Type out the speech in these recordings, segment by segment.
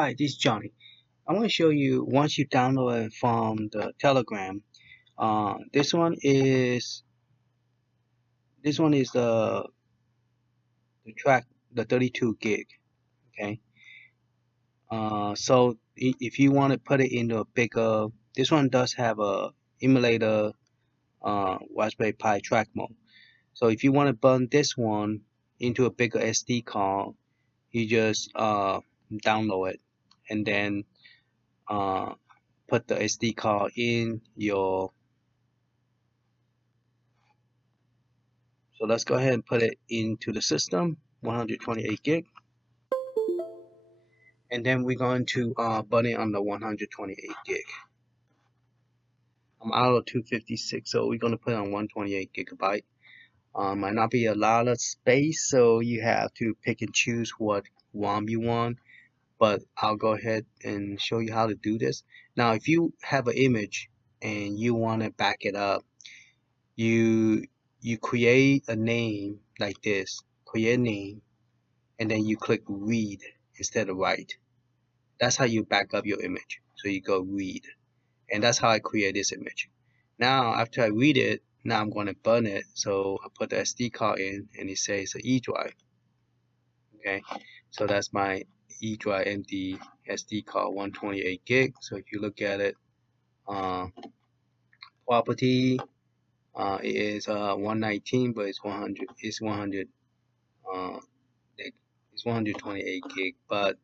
Hi, this is Johnny. I want to show you once you download it from the Telegram. This one is the 32 gig. Okay. So if you want to put it into a bigger, this one does have a emulator Raspberry Pi track mode. So if you want to burn this one into a bigger SD card, you just download it and then put the SD card in your. So let's go ahead and put it into the system, 128 gig. And then we're going to burn it on the 128 gig. I'm out of 256, so we're going to put it on 128 gigabyte. Might not be a lot of space, so you have to pick and choose what ROM you want. But I'll go ahead and show you how to do this. Now, if you have an image and you want to back it up, you create a name like this, create a name, and then you click read instead of write. That's how you back up your image. So you go read, and that's how I create this image. Now after I read it, now I'm going to burn it. So I put the SD card in and it says E drive. Okay, so that's my E drive empty SD card, 128 gig. So if you look at it, property, it is 119, but it's 100. It's 100. It's 128 gig, but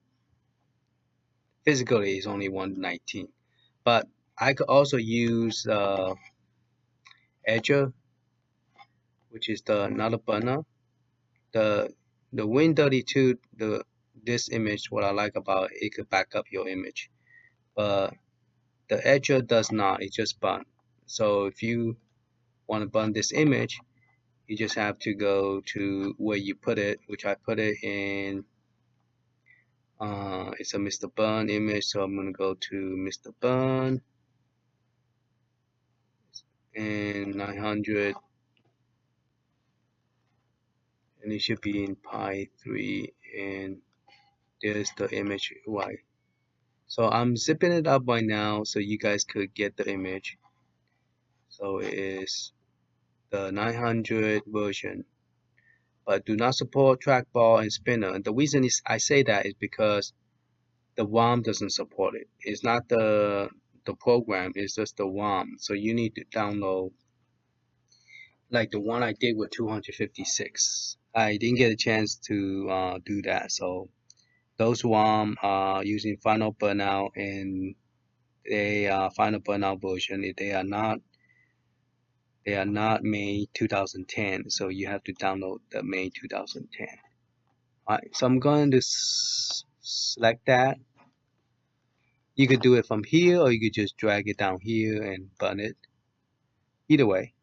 physically it's only 119. But I could also use Edge, which is another burner. The Win32, this image, what I like about it could back up your image, but the Edge does not. It just burn. So if you want to burn this image, you just have to go to where you put it, which I put it in. It's a Mr. Burn image, so I'm gonna go to Mr. Burn and 900, and it should be in pi3, and there's the image Y. So I'm zipping it up right now so you guys could get the image. So it is the 900 version, but do not support trackball and spinner. And the reason is I say that is because the ROM doesn't support it. It's not the program, it's just the ROM. So you need to download like the one I did with 256. I didn't get a chance to do that. So those ROM are using Final Burnout, and they are Final Burnout version. They are not May 2010. So you have to download the May 2010. Alright, so I'm going to select that. You could do it from here, or you could just drag it down here and burn it. Either way,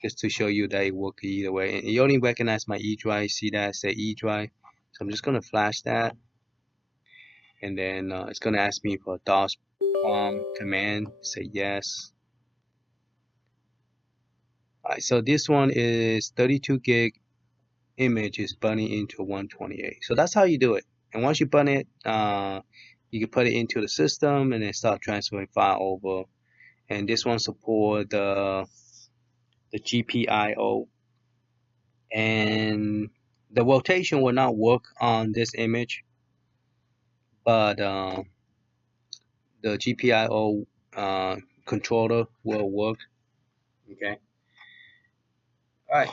just to show you that it works either way. And you only recognize my E drive. See that? Say E drive. So I'm just gonna flash that, and then it's gonna ask me for a DOS command. Say yes. Alright, so this one is 32 gig image is burning into 128. So that's how you do it. And once you burn it, you can put it into the system and then start transferring file over. And this one support the GPIO, and the rotation will not work on this image, but the GPIO controller will work. Okay. All right.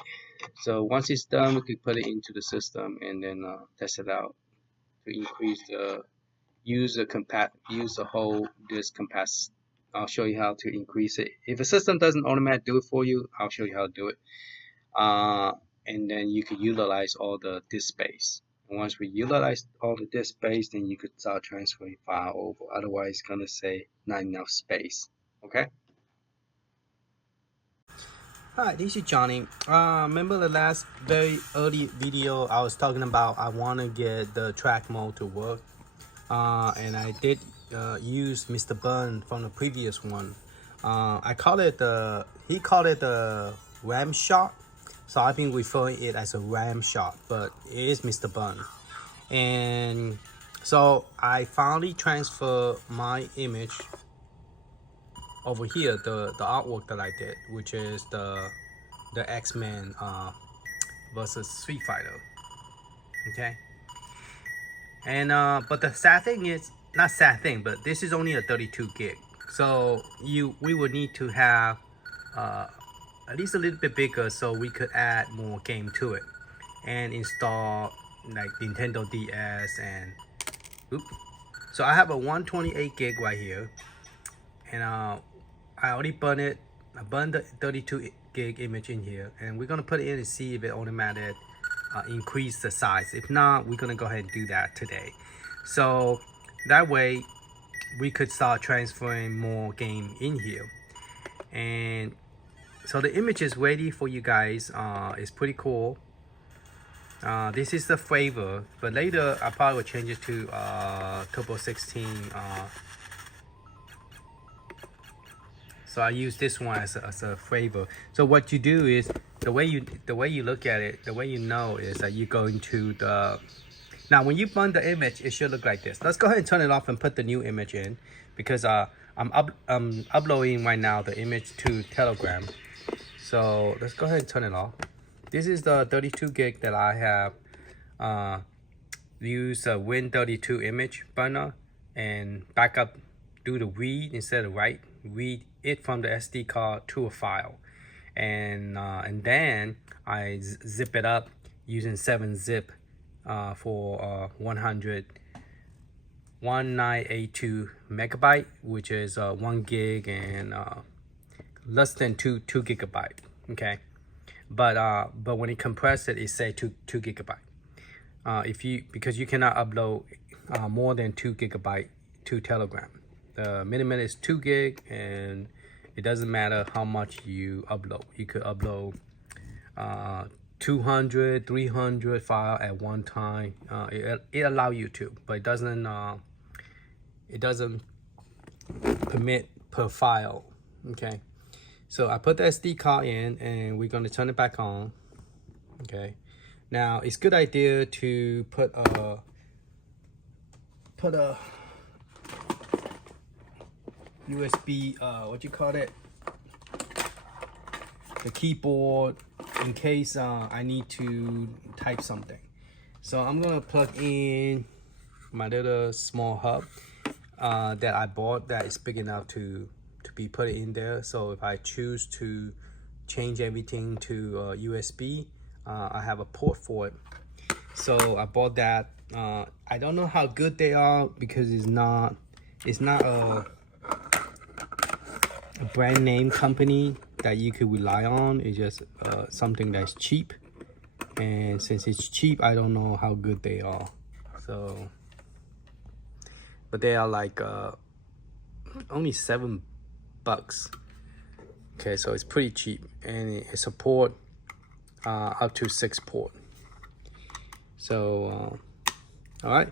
So once it's done, we can put it into the system and then test it out to increase the use the whole disk capacity. I'll show you how to increase it. If a system doesn't automatically do it for you, I'll show you how to do it. And then you can utilize all the disk space. And once we utilize all the disk space, then you could start transferring file over. Otherwise, it's gonna say not enough space. Okay. Hi, this is Johnny. Remember the last very early video I was talking about I want to get the track mode to work, and I did use Mr. Burn from the previous one. He called it the ram shot, so I've been referring it as a ram shot, but it is Mr. Burn. And So I finally transfer my image over here, the artwork that I did, which is the X-Men versus Street Fighter. Okay. And but the sad thing is, not sad thing, but this is only a 32 gig. So we would need to have at least a little bit bigger so we could add more game to it and install like Nintendo DS and so I have a 128 gig right here, and I already burned it. I burned the 32 gig image in here, and we're gonna put it in and see if it automatic increase the size. If not, we're gonna go ahead and do that today. So that way we could start transferring more game in here. And so the image is ready for you guys. It's pretty cool. This is the flavor, but later I probably will change it to Turbo 16. So I use this one as a flavor. So what you do is the way you look at it, the way you know is that you go into the. Now when you burn the image, it should look like this. Let's go ahead and turn it off and put the new image in, because I'm uploading right now the image to Telegram. So let's go ahead and turn it off. This is the 32 gig that I have used a Win32 image burner and backup, do the read instead of write. Read it from the SD card to a file, and then I zip it up using 7-zip for 1982 megabyte, which is 1 gig and less than 2 gigabyte. Okay. But when it compress it, it say 2 gigabyte. Because you cannot upload more than 2 gigabyte to Telegram. The minimum is 2 gig, and it doesn't matter how much you upload. You could upload 200, 300 file at one time. It allow you to, but it doesn't permit per file. Okay. So I put the SD card in, and we're gonna turn it back on. Okay. Now it's a good idea to put a USB what you call it, the keyboard, in case I need to type something. So I'm gonna plug in my little small hub that I bought that is big enough to be put in there. So if I choose to change everything to USB, I have a port for it. So I bought that. I don't know how good they are, because it's not a brand name company that you could rely on. It's just something that's cheap, and since it's cheap, I don't know how good they are. So, but they are like only $7. Okay, so it's pretty cheap, and it support up to 6 port. So all right,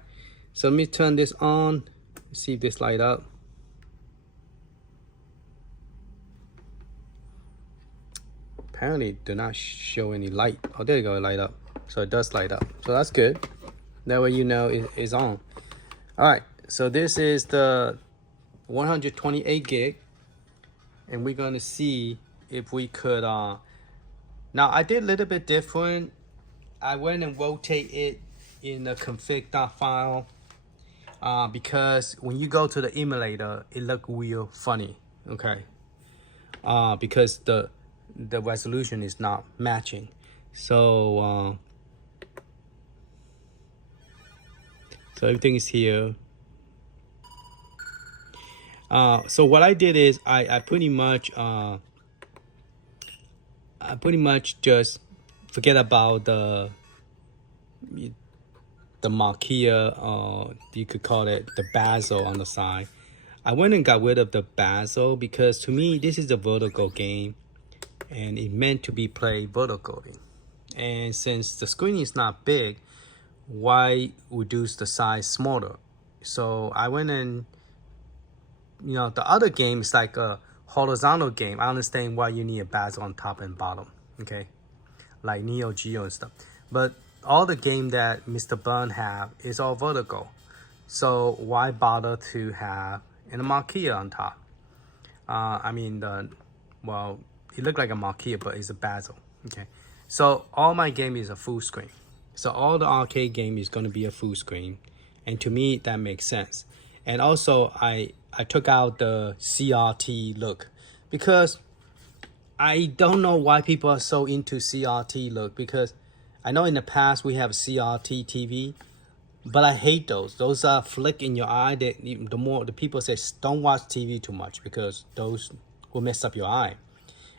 so let me turn this on, see if this light up. Apparently it do not show any light. Oh, there you go, light up. So it does light up, so that's good. That way you know it is on. All right, so this is the 128 gig, and we're gonna see if we could now I did a little bit different. I went and rotate it in the config.file because when you go to the emulator, it look real funny. Okay, because the resolution is not matching. So so everything is here. So what I did is I pretty much just forget about the marquee, you could call it the bezel on the side. I went and got rid of the bezel because to me this is a vertical game, and it meant to be played vertically. And since the screen is not big, why reduce the size smaller? So I went and, you know, the other game is like a horizontal game. I understand why you need a bezel on top and bottom, okay, like Neo Geo and stuff. But all the game that Mr. Bun have is all vertical. So why bother to have a marquee on top? I mean, well, it looked like a marquee, but it's a bezel. Okay, so all my game is a full screen. So all the arcade game is going to be a full screen, and to me that makes sense. And also, I took out the CRT look because I don't know why people are so into CRT look, because I know in the past we have CRT TV, but I hate those. Those are flick in your eye. That the people say don't watch TV too much because those will mess up your eye.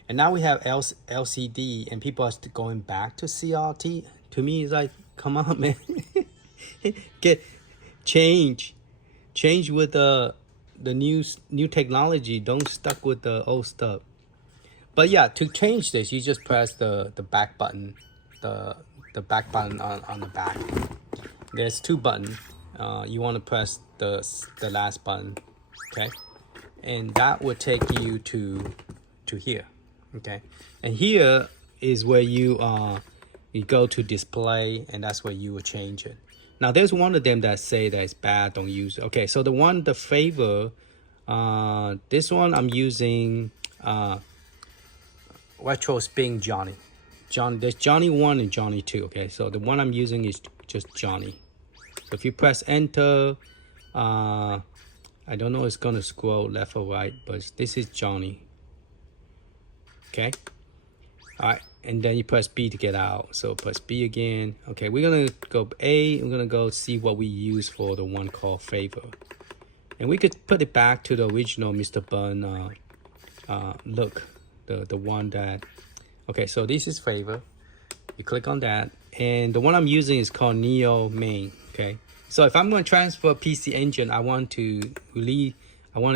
And now we have LCD, and people are going back to CRT. To me, it's like, come on, man, change with the new technology. Don't stuck with the old stuff. But yeah, to change this, you just press the back button, the back button on the back. There's two buttons. You want to press the last button, okay? And that will take you to here, okay? And here is where you go to display, and that's where you will change it. Now there's one of them that say that it's bad, don't use it. Okay, so the favor, this one I'm using retro spin Johnny. There's Johnny 1 and Johnny 2, okay? So the one I'm using is just Johnny. So if you press enter, I don't know if it's gonna scroll left or right, but this is Johnny. Okay. All right, and then you press B to get out. So press B again. Okay, we're gonna go A. We're gonna go see what we use for the one called favor, and we could put it back to the original Mr. Bun look, the one that. Okay, so this is favor. You click on that, and the one I'm using is called Neo Main. Okay, so if I'm going to transfer PC Engine, I want to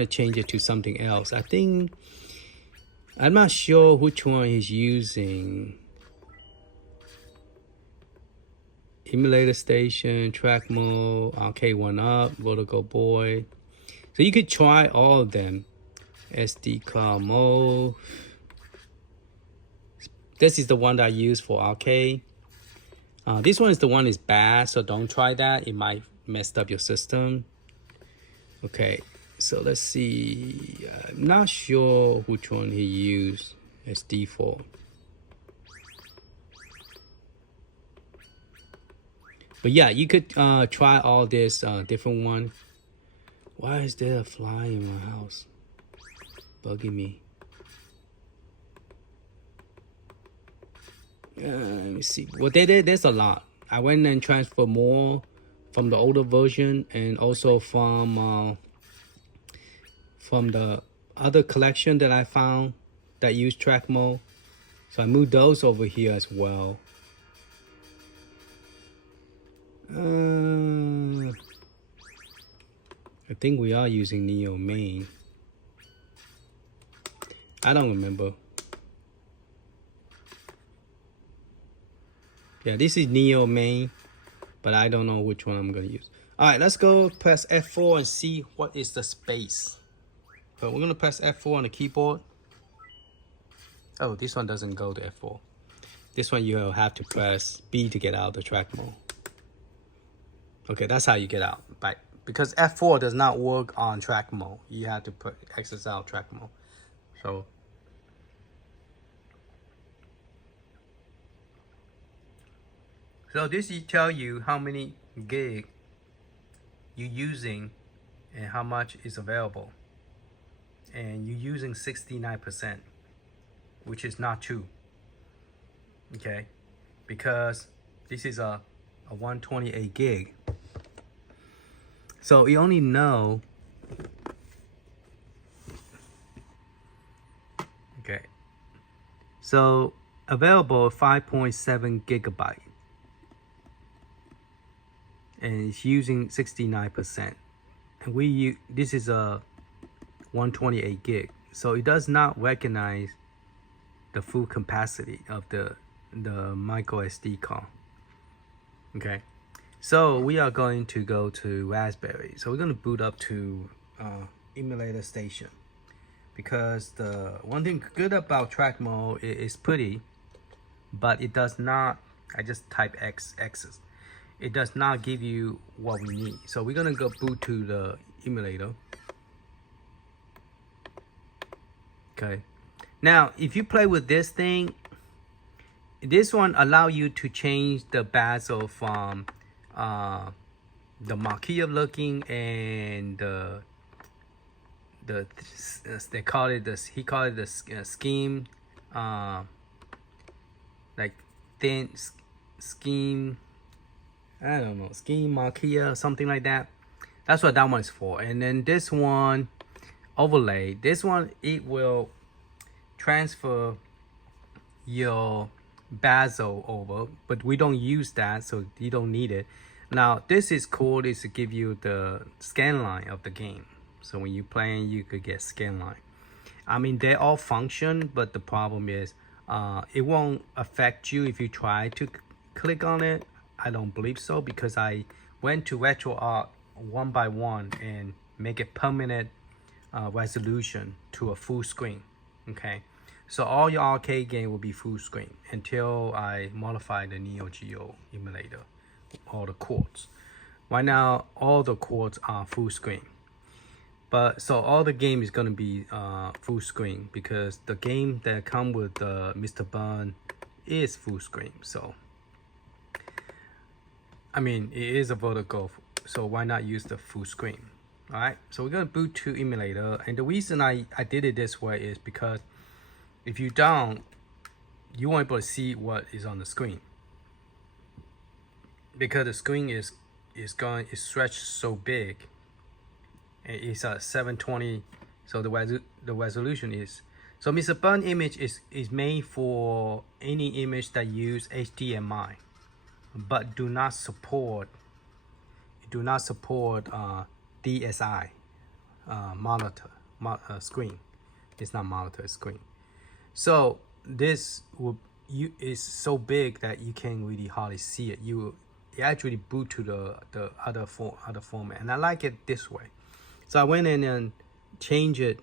change it to something else. I'm not sure which one he's using. Emulator Station, Track Mode, Arcade 1-Up, Vertical Boy. So you could try all of them. SD card mode. This is the one that I use for arcade. This one is the one is bad, so don't try that. It might mess up your system. Okay, so let's see. I'm not sure which one he used as default. But yeah, you could try all this different one. Why is there a fly in my house? Bugging me. Let me see. Well, there's a lot. I went and transferred more from the older version, and also from the other collection that I found that use track mode. So I moved those over here as well. I think we are using Neo Main. I don't remember. Yeah, this is Neo Main, but I don't know which one I'm gonna use. All right, let's go press F4 and see what is the space. So we're gonna press F4 on the keyboard. Oh, this one doesn't go to F4. This one you have to press B to get out of the track mode. Okay, that's how you get out. But because F4 does not work on track mode, you have to put exit out track mode. So this will tell you how many gig you're using and how much is available. And you're using 69%, which is not true. Okay, because this is a 128 gig. So you only know. Okay, so available 5.7 gigabyte. And it's using 69%, and this is a 128 gig, so it does not recognize the full capacity of the micro SD card. Okay, so we are going to go to Raspberry. So we're going to boot up to Emulator Station, because the one thing good about track mode is pretty, but it does not. I just type X's. it does not give you what we need. So we're gonna go boot to the emulator. Okay. Now, if you play with this thing, this one allow you to change the bezel from the marquee looking and they call it this. He called it the scheme, like thin scheme. I don't know, scheme marquee or something like that. That's what that one is for. And then this one overlay. This one, it will transfer your bezel over, but we don't use that, so you don't need it. Now this is cool, is to give you the scan line of the game. So when you're playing, you could get scan line. I mean, they all function, but the problem is it won't affect you if you try to click on it. I don't believe so, because I went to RetroArch one by one and make a permanent resolution to a full screen. Okay, so all your arcade game will be full screen until I modify the Neo Geo emulator, all the chords. Right now, all the chords are full screen. But so all the game is gonna be full screen, because the game that come with Mr. Burn is full screen. So I mean, it is a vertical, so why not use the full screen? All right, so we're gonna boot to emulator, and the reason I did it this way is because if you don't, you won't be able to see what is on the screen, because the screen is stretched so big. It's a 720, so the resolution is. So Mr. Burn image is made for any image that use HDMI, but do not support DSI monitor screen. It's not monitor, it's screen. So this is so big that you can't really hardly see it. You actually boot to the other format, and I like it this way. So I went in and changed it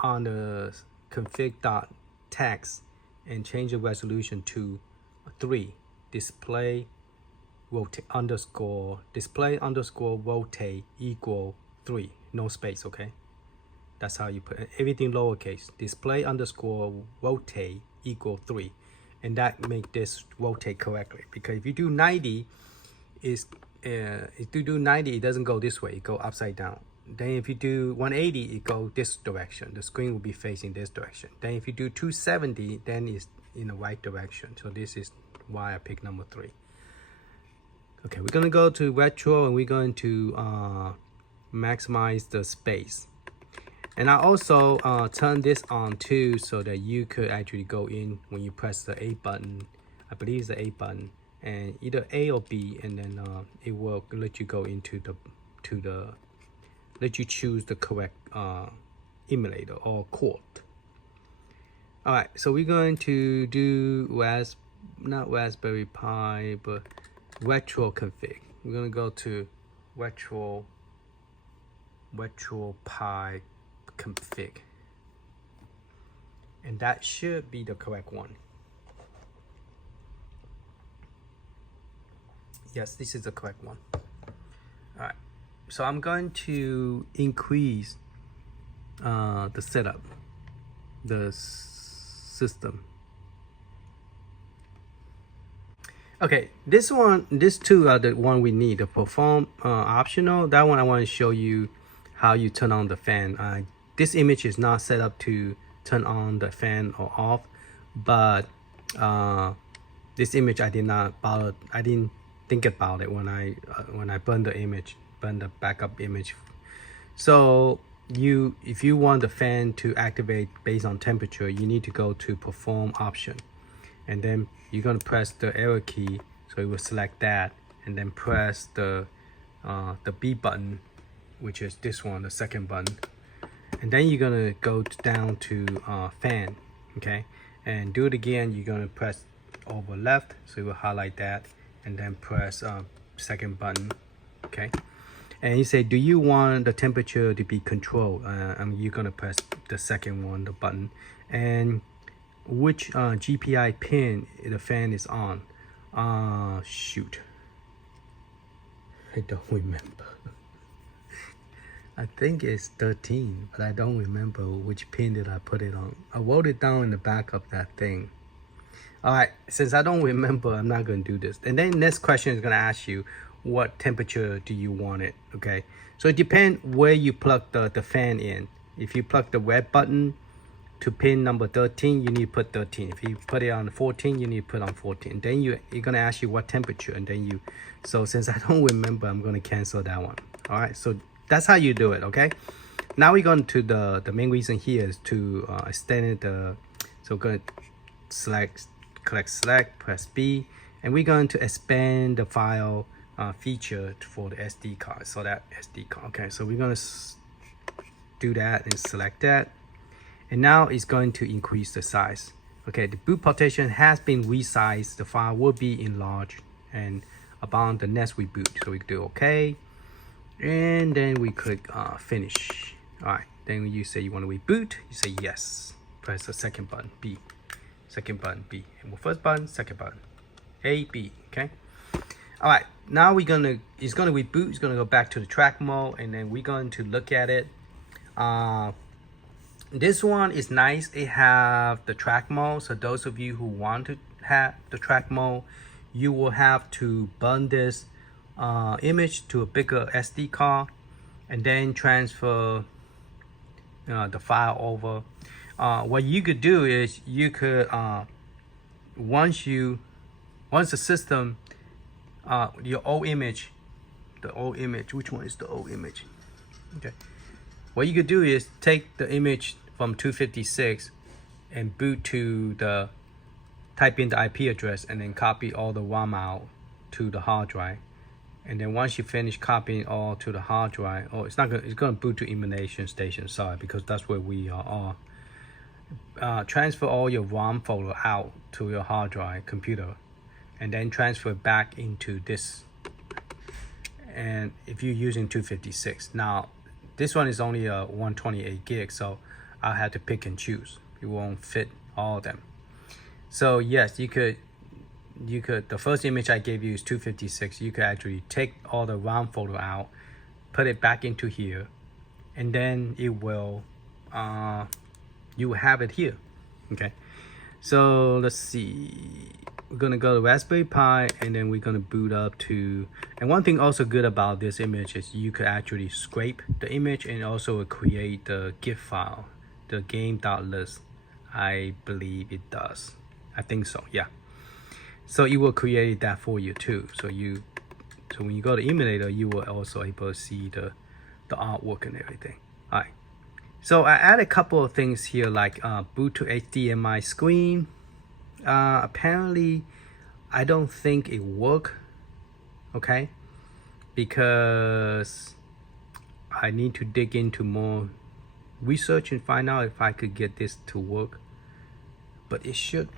on the config.txt and changed the resolution to 3. Display underscore rotate equal 3. No space, okay? That's how you put it. Everything lowercase. Display underscore rotate equal 3. And that make this rotate correctly. Because if you do 90, if you do 90, it doesn't go this way. It go upside down. Then if you do 180, it go this direction. The screen will be facing this direction. Then if you do 270, then it's in the right direction. So this is why I picked number 3. Okay, we're gonna go to retro, and we're going to maximize the space. And I also turn this on too, so that you could actually go in when you press the A button. I believe it's the A button, and either A or B, and then it will let you go into let you choose the correct emulator or chord. All right, so we're going to do not Raspberry Pi, but retro config. We're gonna go to retro Pi config, and that should be the correct one. Yes, this is the correct one. All right, so I'm going to increase the setup, the system. Okay, these two are the one we need. The perform optional, that one I want to show you how you turn on the fan. This image is not set up to turn on the fan or off, but this image I did not bother. I didn't think about it when I burned the backup image. So if you want the fan to activate based on temperature, you need to go to perform option, and then you're going to press the arrow key, so it will select that, and then press the B button, which is this one, the second button, and then you're going to go down to fan, okay, and do it again. You're going to press over left, so it will highlight that, and then press second button, okay, and you say, do you want the temperature to be controlled? You're going to press the second one, the button, and which GPI pin the fan is on. Shoot, I don't remember. I think it's 13, but I don't remember which pin did I put it on. I wrote it down in the back of that thing. All right, since I don't remember, I'm not going to do this. And then next question is going to ask you, what temperature do you want it? Okay, so it depends where you plug the fan in. If you plug the red button to pin number 13, you need to put 13. If you put it on 14, you need to put on 14. Then you're going to ask you what temperature, and then you, so since I don't remember, I'm going to cancel that one. All right, so that's how you do it. Okay, now we're going to the main reason here is to extend it. So we're going to click select, press B, and we're going to expand the file feature for the SD card. So that SD card. Okay, so we're going to do that and select that, and now it's going to increase the size. Okay, the boot partition has been resized. The file will be enlarged and upon the next reboot. So we do OK, and then we click finish. All right, then you say you want to reboot, you say yes, press the second button, B, second button, B, and first button, second button, A, B. Okay, all right, now it's gonna reboot. It's gonna go back to the track mode, and then we're going to look at it. This one is nice. It have the track mode, so those of you who want to have the track mode, you will have to burn this image to a bigger SD card and then transfer the file over. What you could do is you could once the system your old image, which one is the old image? Okay, what you could do is take the image from 256 and boot to the, type in the IP address and then copy all the ROM out to the hard drive. And then once you finish copying all to the hard drive, it's gonna boot to emulation station, sorry, because that's where we are. Transfer all your ROM folder out to your hard drive computer, and then transfer it back into this. And if you're using 256, now this one is only a 128 gig, so I'll have to pick and choose. It won't fit all of them. So yes, you could, the first image I gave you is 256. You could actually take all the ROM folder out, put it back into here, and then it will, you will have it here. Okay, so let's see. We're gonna go to Raspberry Pi, and then we're gonna boot up to, and one thing also good about this image is you could actually scrape the image and also create the GIF file, the game.list. I believe it does. I think so, yeah. So it will create that for you too. So when you go to emulator, you will also able to see the artwork and everything. All right. So I added a couple of things here, like boot to HDMI screen. Apparently, I don't think it worked. Okay, because I need to dig into more research and find out if I could get this to work. But it should.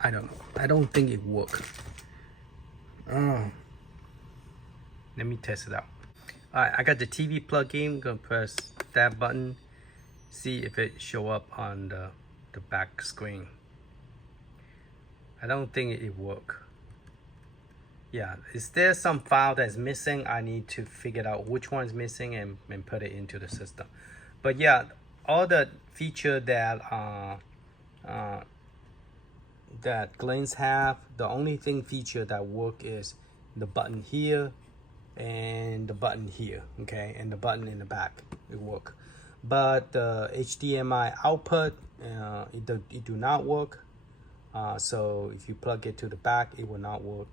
I don't know. I don't think it worked. Let me test it out. All right, I got the TV plug in. I'm gonna press that button. See if it show up on the back screen. I don't think it work. Yeah, is there some file that's missing? I need to figure out which one is missing and put it into the system. But yeah, all the feature that that Glens have, the only feature that work is the button here and the button here, okay, and the button in the back, it work. But the HDMI output, it do not work. So if you plug it to the back, it will not work.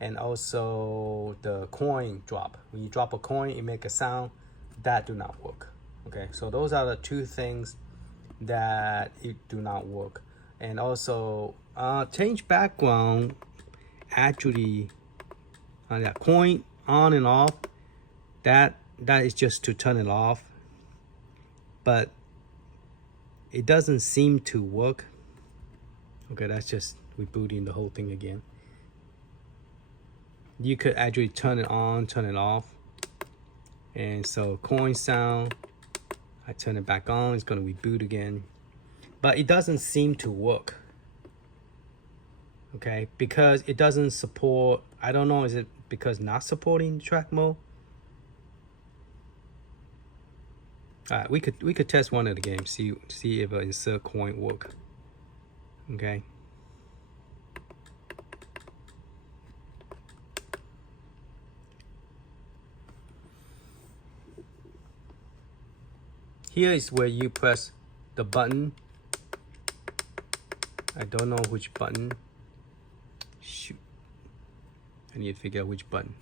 And also the coin drop. When you drop a coin, it make a sound. That do not work. Okay, so those are the two things that it do not work. And also change background. Actually, that coin on and off. That is just to turn it off. But it doesn't seem to work. Okay, that's just rebooting the whole thing again. You could actually turn it on, turn it off. And so coin sound, I turn it back on, it's gonna reboot again. But it doesn't seem to work. Okay, because it doesn't support, I don't know, is it because not supporting track mode? All right, we could test one of the games, see if a insert coin work. Okay. Here is where you press the button. I don't know which button. Shoot. I need to figure out which button.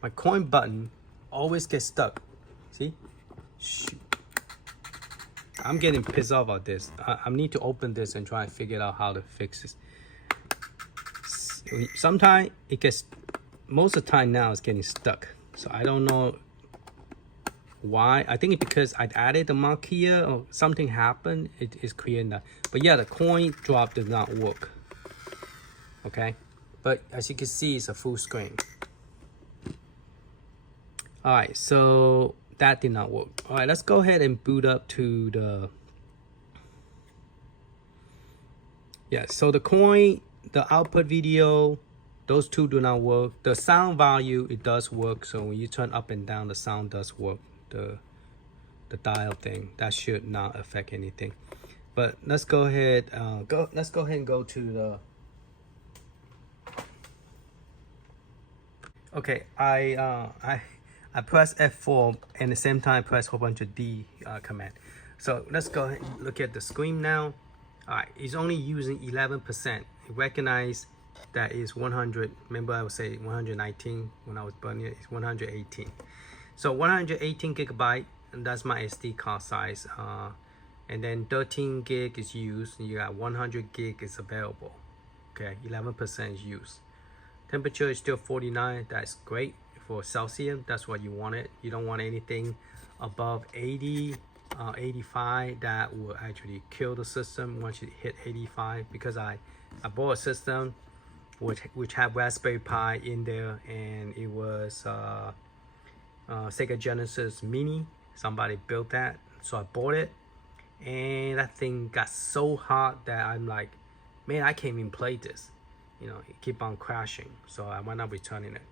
My coin button always gets stuck. See? Shoot. I'm getting pissed off about this. I need to open this and try and figure out how to fix this. Sometimes it gets, most of the time now it's getting stuck. So I don't know why. I think it's because I added the mark here or something happened. It is creating that. But yeah, the coin drop did not work. Okay. But as you can see, it's a full screen. All right, so that did not work. All right, let's go ahead and boot up to the, yeah, so the coin, the output video, those two do not work. The sound value, it does work. So when you turn up and down, the sound does work. The dial thing, that should not affect anything. But let's go ahead, let's go ahead and go to the, okay, I press F4 and at the same time press a whole bunch of D command. So let's go ahead and look at the screen now. All right, it's only using 11%. It recognized that is 100. Remember I would say 119 when I was burning it. It's 118. So 118 gigabyte, and that's my SD card size. And then 13 gig is used. You got 100 gig is available. Okay, 11% is used. Temperature is still 49. That's great for Celsius. That's what you want it. You don't want anything above 80, 85. That will actually kill the system once you hit 85. Because I bought a system which had Raspberry Pi in there, and it was Sega Genesis Mini. Somebody built that, so I bought it, and that thing got so hot that I'm like, man, I can't even play this. You know, it keep on crashing, so I wound up returning it.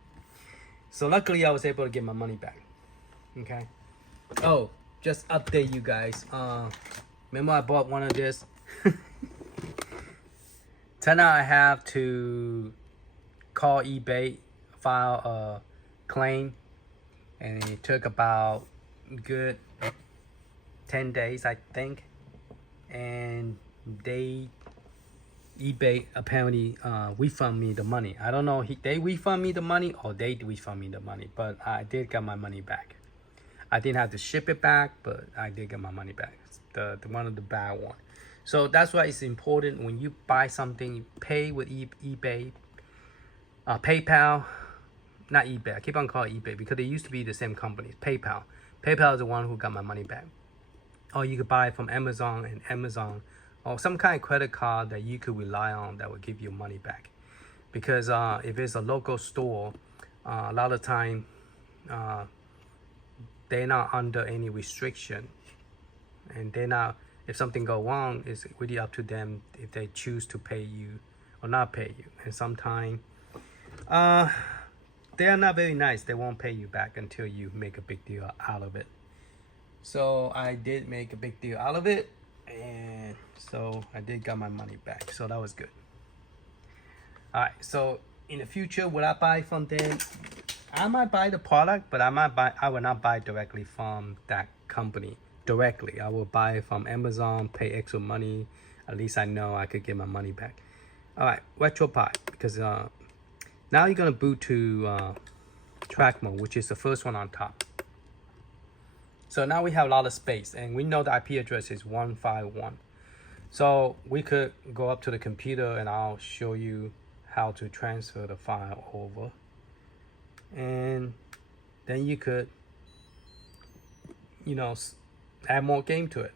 So luckily I was able to get my money back. Okay. Oh, just update you guys. Remember I bought one of this? Turned out I have to call eBay, file a claim, and it took about good 10 days, I think. And eBay apparently refund me the money. I don't know, they refund me the money or they refund me the money, but I did get my money back. I didn't have to ship it back, but I did get my money back. It's the one of the bad one. So that's why it's important when you buy something, you pay with eBay, PayPal, not eBay. I keep on calling eBay because they used to be the same company. PayPal. PayPal is the one who got my money back. Or you could buy it from Amazon, and Amazon, or some kind of credit card that you could rely on that will give you money back. Because if it's a local store, a lot of time they're not under any restriction, and they're not. If something go wrong, it's really up to them if they choose to pay you or not pay you. And sometimes they are not very nice. They won't pay you back until you make a big deal out of it. So I did make a big deal out of it, and so I did get my money back. So that was good. All right. So in the future, will I buy from them? I might buy the product, but I will not buy directly from that company. Directly, I will buy from Amazon, pay extra money. At least I know I could get my money back. All right, RetroPie, because now you're gonna boot to track mode, which is the first one on top. So now we have a lot of space, and we know the IP address is 151. So we could go up to the computer, and I'll show you how to transfer the file over, and then you could, you know, add more game to it.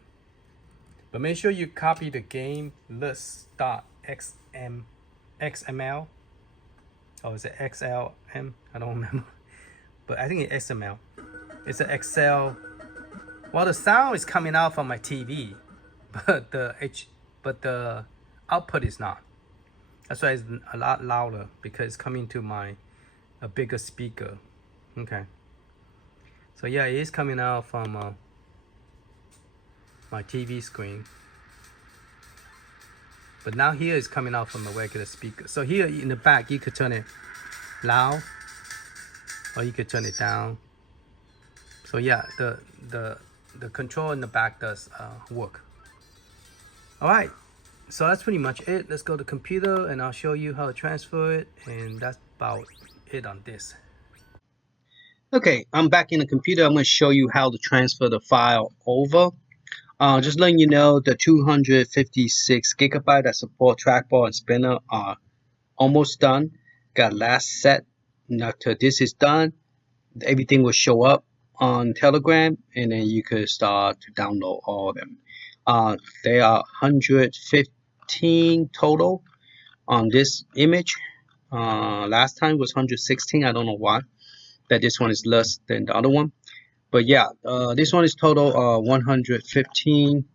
But make sure you copy the game list.xml, or is it XLM? I don't remember, but I think it's XML. It's an Excel. Well, the sound is coming out from my TV, but the output is not. That's why it's a lot louder, because it's coming to a bigger speaker. Okay. So yeah, it is coming out from my TV screen. But now here is coming out from a regular speaker. So here in the back, you could turn it loud, or you could turn it down. So yeah, the control in the back does work. All right, so that's pretty much it. Let's go to computer and I'll show you how to transfer it, and that's about it on this. Okay, I'm back in the computer. I'm going to show you how to transfer the file over. Just letting you know the 256 gigabyte that support trackball and spinner are almost done. Got last set. After this is done, everything will show up on Telegram, and then you could start to download all of them. There are 115 total on this image. Last time was 116. I don't know why that this one is less than the other one. But yeah, this one is total 115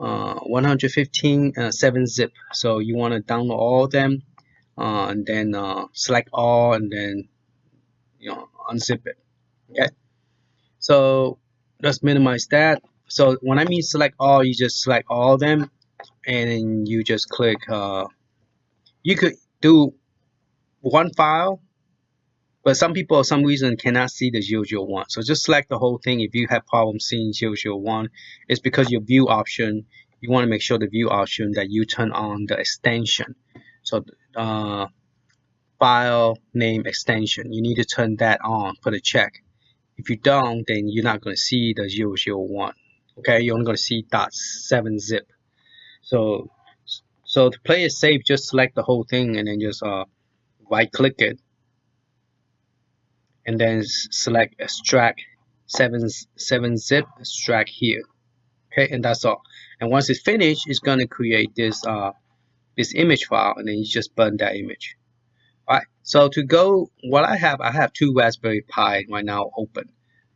7-zip. So you want to download all of them, and then select all, and then unzip it. Okay. So let's minimize that. So when I mean select all, you just select all of them, and then you just click. You could do one file, but some people, for some reason, cannot see the 001. So just select the whole thing. If you have problems seeing 001, it's because your view option, you want to make sure the view option that you turn on the extension. So file name extension, you need to turn that on, put a check. If you don't, then you're not going to see the 001. Okay, you're only going to see .7-zip. So to play it safe, just select the whole thing and then just right click it, and then select extract 7-zip, extract here. Okay, and that's all. And once it's finished, it's going to create this this image file, and then you just burn that image. All right, so to go, what I have two Raspberry Pi right now open,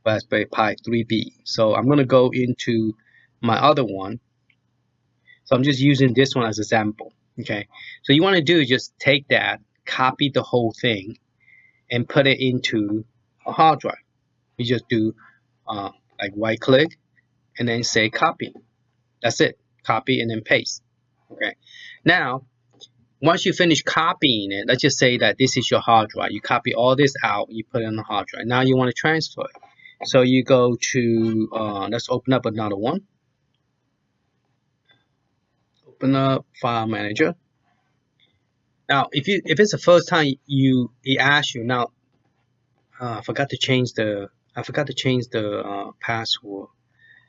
Raspberry Pi 3B. So I'm going to go into my other one. So I'm just using this one as a sample. Okay, so you want to do is just take that, copy the whole thing, and put it into a hard drive. You just do like right click and then say copy. That's it. Copy and then paste. Okay. Now, once you finish copying it, let's just say that this is your hard drive. You copy all this out, you put it on the hard drive. Now you want to transfer it. So you go to let's open up another one. Open up File Manager. Now, if it's the first time it asks you, now I forgot to change the password.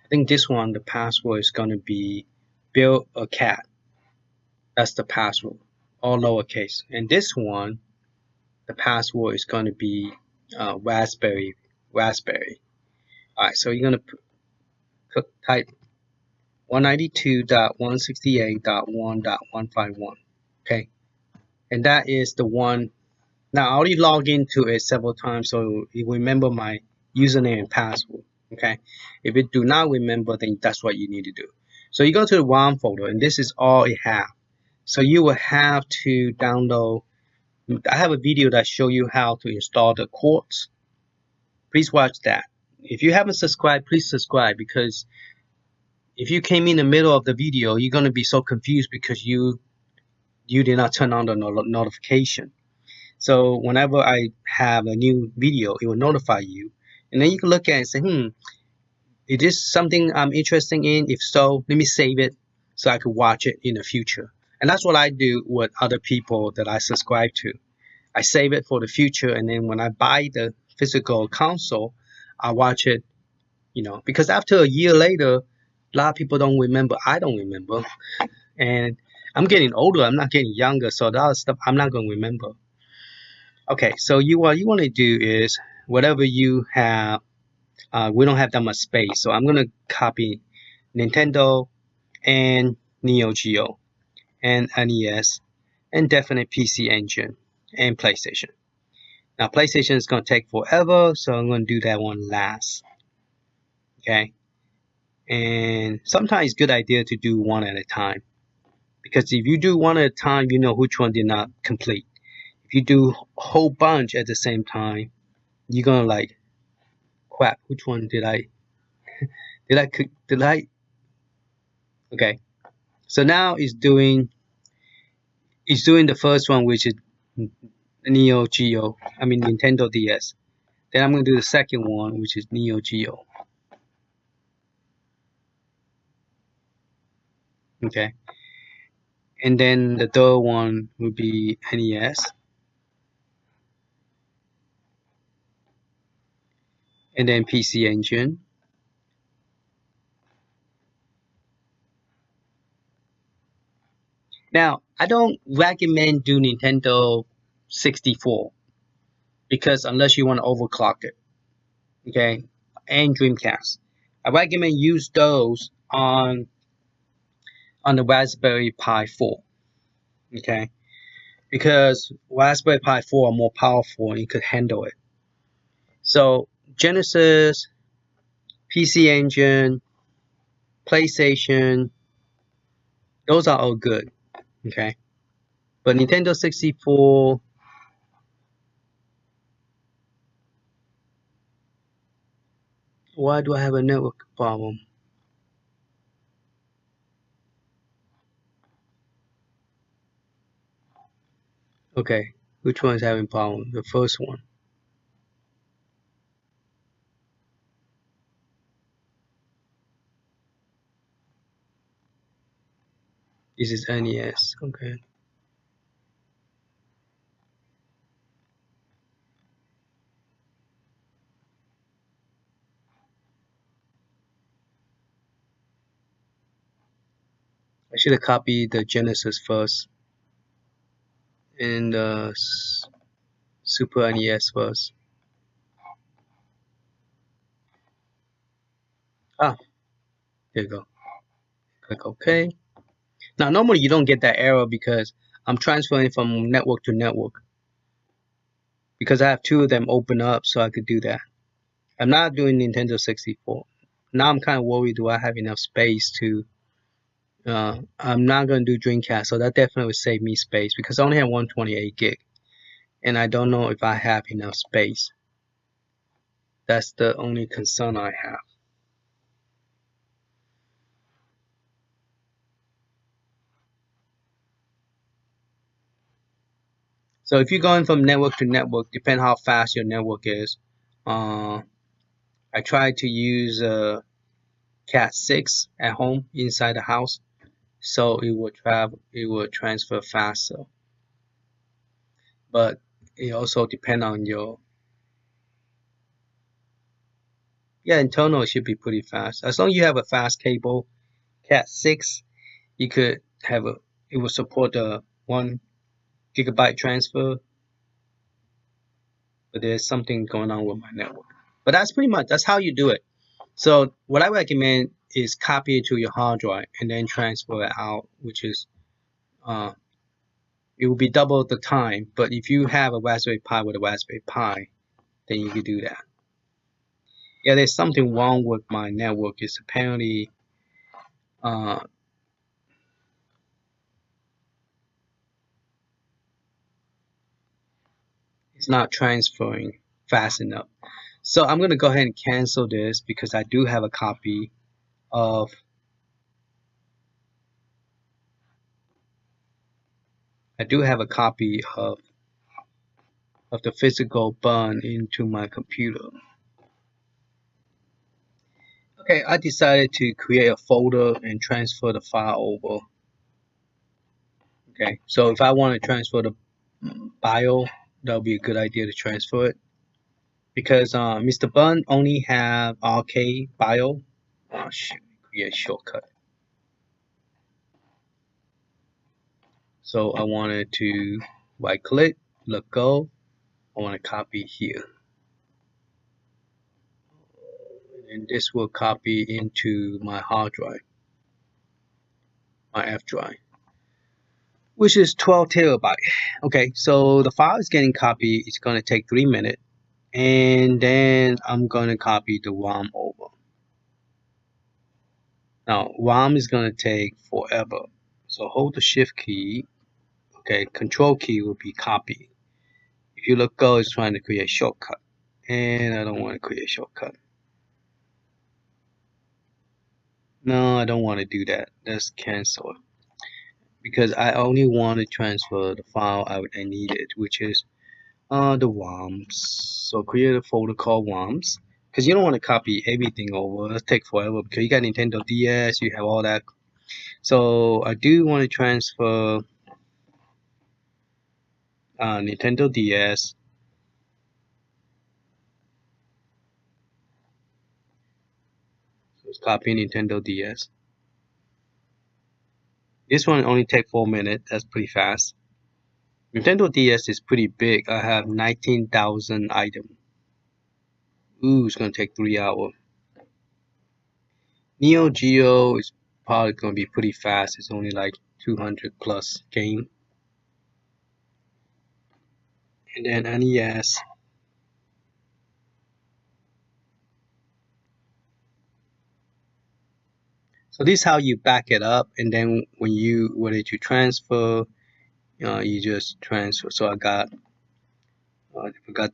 I think this one, the password is going to be Build-A-Cade. That's the password, all lowercase. And this one, the password is going to be Raspberry. All right, so you're going to type 192.168.1.151. Okay, and that is the one. Now, I already logged into it several times, so you remember my username and password. Okay, if it do not remember, then that's what you need to do. So you go to the ROM folder, and this is all it has. So you will have to download. I have a video that show you how to install the Quartz. Please watch that. If you haven't subscribed, please subscribe, because if you came in the middle of the video, you're going to be so confused because you did not turn on the notification. So whenever I have a new video, it will notify you, and then you can look at it and say, is this something I'm interested in? If so, let me save it so I can watch it in the future. And that's what I do with other people that I subscribe to. I save it for the future, and then when I buy the physical console, I watch it, because after a year later, a lot of people don't remember. I don't remember. And I'm getting older. I'm not getting younger. So that other stuff I'm not going to remember. Okay, so what you want to do is whatever you have, we don't have that much space. So I'm going to copy Nintendo and Neo Geo and NES and definite PC Engine and PlayStation. Now, PlayStation is going to take forever, so I'm going to do that one last. Okay, and sometimes it's a good idea to do one at a time, because if you do one at a time, you know which one did not complete. If you do a whole bunch at the same time, you're going to Crap, which one did I okay, so now it's doing the first one, which is Nintendo DS. Then I'm going to do the second one, which is Neo Geo. Okay, and then the third one would be NES, and then PC Engine. Now, I don't recommend do Nintendo 64 because unless you want to overclock it, okay, and Dreamcast, I recommend use those on the Raspberry Pi 4, okay, because Raspberry Pi 4 are more powerful and you could handle it. So Genesis, PC Engine, PlayStation, those are all good, okay, but Nintendo 64, why do I have a network problem? Okay, which one is having problem? The first one. This is NES, okay. I should have copied the Genesis first and the Super NES first. Ah, there you go. Click OK. Now, normally you don't get that error because I'm transferring from network to network. Because I have two of them open up, so I could do that. I'm not doing Nintendo 64. Now I'm kind of worried, do I have enough space to... I'm not going to do Dreamcast, so that definitely would save me space because I only have 128 gig. And I don't know if I have enough space. That's the only concern I have. So if you're going from network to network, depend how fast your network is. I try to use Cat 6 at home inside the house, so it will transfer faster. But it also depends on your internal should be pretty fast. As long as you have a fast cable, Cat 6, you could have it will support the 1 gigabyte transfer. But there's something going on with my network. But that's how you do it. So what I recommend is copy it to your hard drive and then transfer it out, which is it will be double the time. But if you have a Raspberry Pi with a Raspberry Pi, then you can do that. Yeah, there's something wrong with my network. It's apparently it's not transferring fast enough. So I'm gonna go ahead and cancel this because I do have a copy of the physical bun into my computer. Okay, I decided to create a folder and transfer the file over. Okay, so if I want to transfer the bio, that would be a good idea to transfer it. Because Mr. Bun only have RK bio. Oh shit, create a shortcut. So I wanted to right click, let go. I want to copy here. And this will copy into my hard drive, my F drive, which is 12 terabyte. Okay, so the file is getting copied. It's going to take 3 minutes. And then I'm going to copy the ROM over. Now, ROM is going to take forever. So hold the shift key. Okay, control key will be copy. If you let go, it's trying to create a shortcut. and I don't want to create a shortcut. No, I don't want to do that. Let's cancel, because I only want to transfer the file I needed, which is the WAMs. So create a folder called WAMs, because you don't want to copy everything over. It'll take forever, because you got Nintendo DS, you have all that. So I do want to transfer Nintendo DS. So let's copy Nintendo DS. This one only take 4 minutes. That's pretty fast. Nintendo DS is pretty big. I have 19,000 items. Ooh, it's gonna take 3 hours. Neo Geo is probably gonna be pretty fast. It's only like 200 plus game. And then NES. So this is how you back it up, and then when you ready to transfer, you just transfer. So I got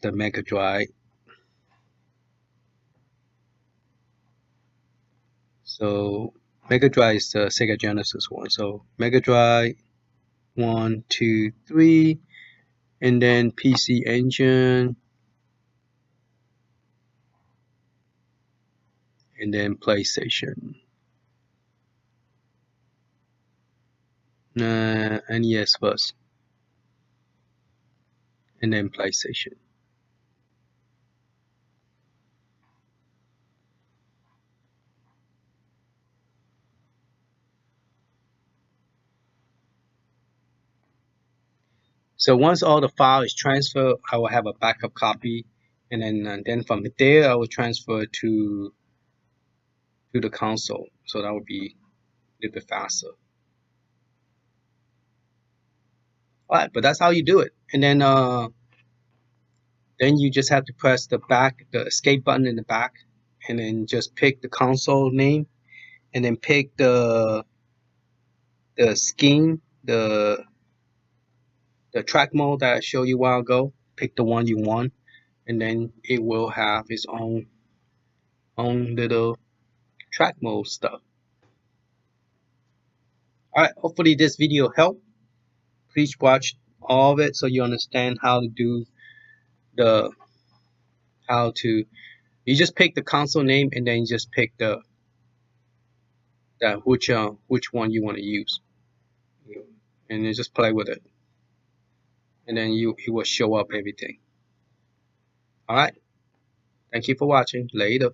the Mega Drive. So Mega Drive is the Sega Genesis one. So Mega Drive 1, 2, 3, and then PC Engine, and then PlayStation. NES first, and then PlayStation. So once all the file is transferred, I will have a backup copy, and then from there I will transfer to the console. So that would be a little bit faster. Alright, but that's how you do it. And then you just have to press the escape button in the back, and then just pick the console name, and then pick the scheme, the track mode that I showed you a while ago. Pick the one you want, and then it will have its own little track mode stuff. Alright, hopefully this video helped. Please watch all of it so you understand how to do you just pick the console name, and then you just pick which one you want to use, and then just play with it, and then it will show up everything. Alright, thank you for watching. Later.